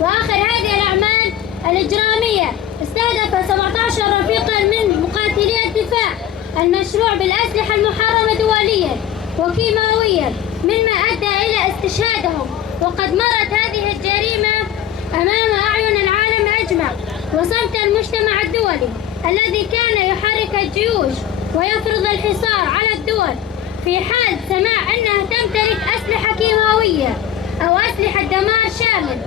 وآخر هذه الأعمال الإجرامية استهدف 17 رفيقا من مقاتلي الدفاع المشروع بالأسلحة المحرمة دوليا وكيماويا، مما أدى إلى استشهادهم. وقد مرت هذه الجريمة أمام أعين العالم أجمع وصمت المجتمع الدولي الذي كان يحرك الجيوش ويفرض الحصار على الدول في حال سماع أنها تمتلك أسلحة كيماوية أو أسلحة دمار شامل.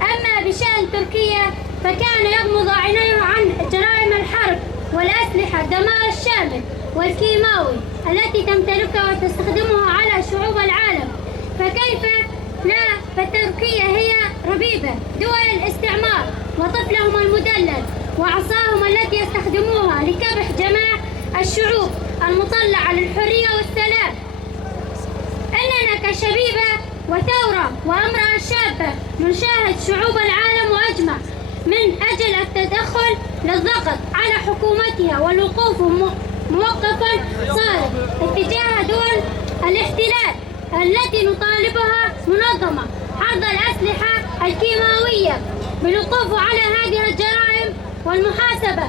أما بشأن تركيا فكان يغمض عينيه عن جرائم الحرب والأسلحة الدمار الشامل والكيماوي التي تمتلكها وتستخدمها على شعوب العالم. فكيف لا؟ فتركيا هي ربيبة دول الاستعمار وطفلهم المدلل وعصاهم التي يستخدموها لكبح جميع الشعوب المطلعة للحرية والسلام. إننا كشبيبة وثورة وامرأة شابة نشاهد شعوب العالم أجمع من أجل التدخل للضغط على حكومتها والوقوف موقفا صارم اتجاه دول الاحتلال التي نطالبها منظمة عرض الأسلحة الكيماوية بالوقوف على هذه الجرائم والمحاسبة